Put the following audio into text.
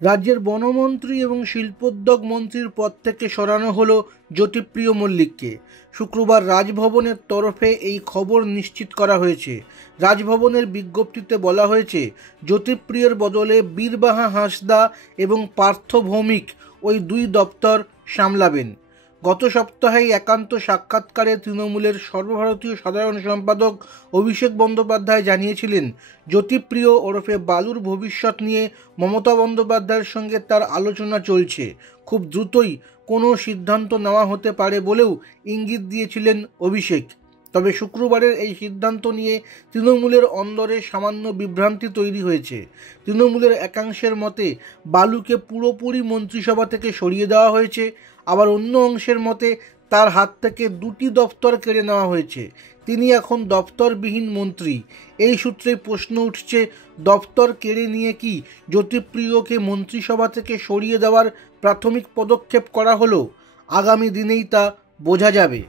রাজ্যের বনমন্ত্রী এবং শিল্পোদ্যোগ মন্ত্রীর পদ থেকে সরানো হলো জ্যোতিপ্রিয় মল্লিককে। শুক্রবার রাজভবনের তরফে এই খবর নিশ্চিত করা হয়েছে। রাজভবনের বিজ্ঞপ্তিতে বলা হয়েছে, জ্যোতিপ্রিয়র বদলে বীরবাহা হাঁসদা এবং পার্থ ভৌমিক ওই দুই দপ্তর সামলাবেন। গত সপ্তাহেই একান্ত সাক্ষাৎকারে তৃণমূলের সর্বভারতীয় সাধারণ সম্পাদক অভিষেক বন্দ্যোপাধ্যায় জানিয়েছিলেন, জ্যোতিপ্রিয় ওরফে বালুর ভবিষ্যৎ নিয়ে মমতা বন্দ্যোপাধ্যায়ের সঙ্গে তার আলোচনা চলছে। খুব দ্রুতই কোনো সিদ্ধান্ত নেওয়া হতে পারে বলেও ইঙ্গিত দিয়েছিলেন অভিষেক। তবে শুক্রবারের এই সিদ্ধান্ত নিয়ে তৃণমূলের অন্দরে সামান্য বিভ্রান্তি তৈরি হয়েছে। তৃণমূলের একাংশের মতে বালুকে পুরোপুরি মন্ত্রিসভা থেকে সরিয়ে দেওয়া হয়েছে, আবার অন্য অংশের মতে তার হাত থেকে দুটি দপ্তর কেড়ে নেওয়া হয়েছে। তিনি এখন দপ্তরবিহীন মন্ত্রী। এই সূত্রে প্রশ্ন উঠছে, দপ্তর কেড়ে নিয়ে কি জ্যোতিপ্রিয়কে মন্ত্রিসভা থেকে সরিয়ে দেওয়ার প্রাথমিক পদক্ষেপ করা হলো? আগামী দিনেই তা বোঝা যাবে।